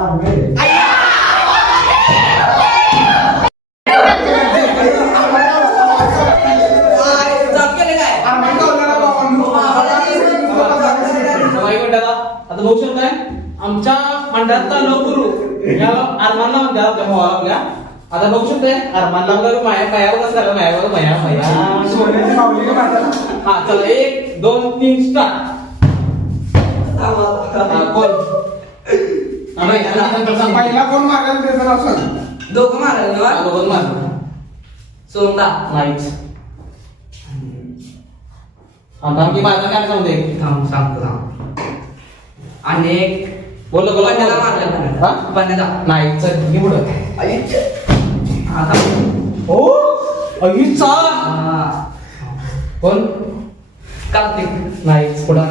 आता बघू शकताय आमच्या मंडळातला लोकगुरु याला अरमानला म्हणतात आपल्या भावाला आपल्या. आता बघू शकताय अरमानला बघा मायावर कसं झालं मायावर माया सोन्याची माऊली का माझ्याला. हा चला 1 2 3 स्टार्ट. कोण पहिला कोण मारायला त्याचं असं दोघं मारायला दोघं मार. सोंदा नाहीच. आता की माझा काय सांगते सांगतो आणि बोल बोल पन्नाला मारला हा पन्नाला नाही चल घे पुढं. आता हो अगीचा कोण कार्तिक नाहीच पुढं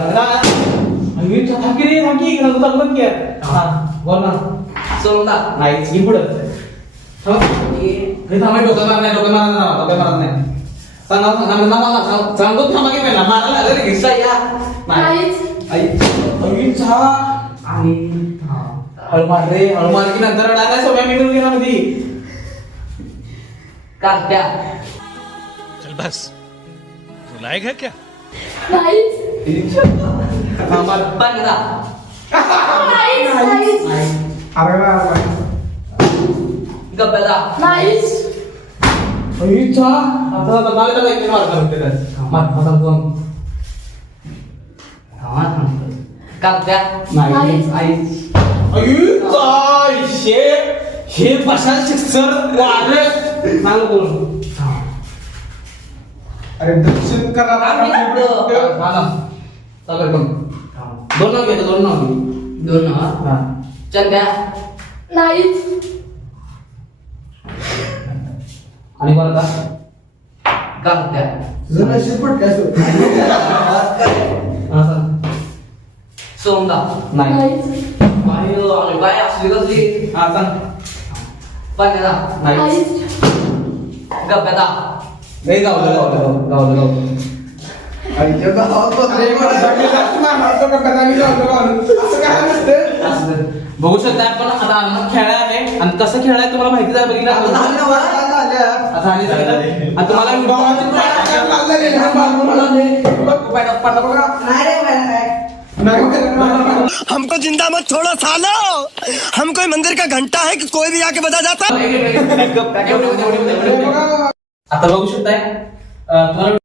अगीचा थांबकी रे थांबकी इकडं तू बंद कर. हा बोल ना सोंदा नाहीच घे पुढं. हे थांबा डोकं मारत नाही डोकं मारत नाही सांगतो थांबा की पहिला मारायला लागलं रे सया नाहीच अगीचा आणि हळमार रे हळमार की नंतर डायरेक्ट सोम्या मिळून गेला मध्ये. कार्त्या चल बस रुलाएगा क्या पन्नाला अरे गब्बला अगीचा आता नाव त्याला एक मार करते मार आता कोण कार्त्या नाहीच आईच अगीचा हे भाषा शिक्षण वाले सांग बोल. अरे दर्शन करा दोन नाव घेतो दोन नाव दोन चंद्या आणि कोणता कार्त्या तुझं नशीब पटलं सोंदा नाही काय असली कसली हा सांग पन्नाला नाही गब्बला नाही गावलं आईच्या गावात असं काय नसतं. बघू शकता आपण आता अन्न खेळा आहे आणि कसं खेळाय तुम्हाला माहिती आहे बघितलं आता आणि सांगितलं. आणि तुम्हाला हमको जिंदा मत छोड़ो सालो हम कोई मंदिर का घंटा है कि कोई भी आके बजा जाता. आता बघू शकताय तुम्हाला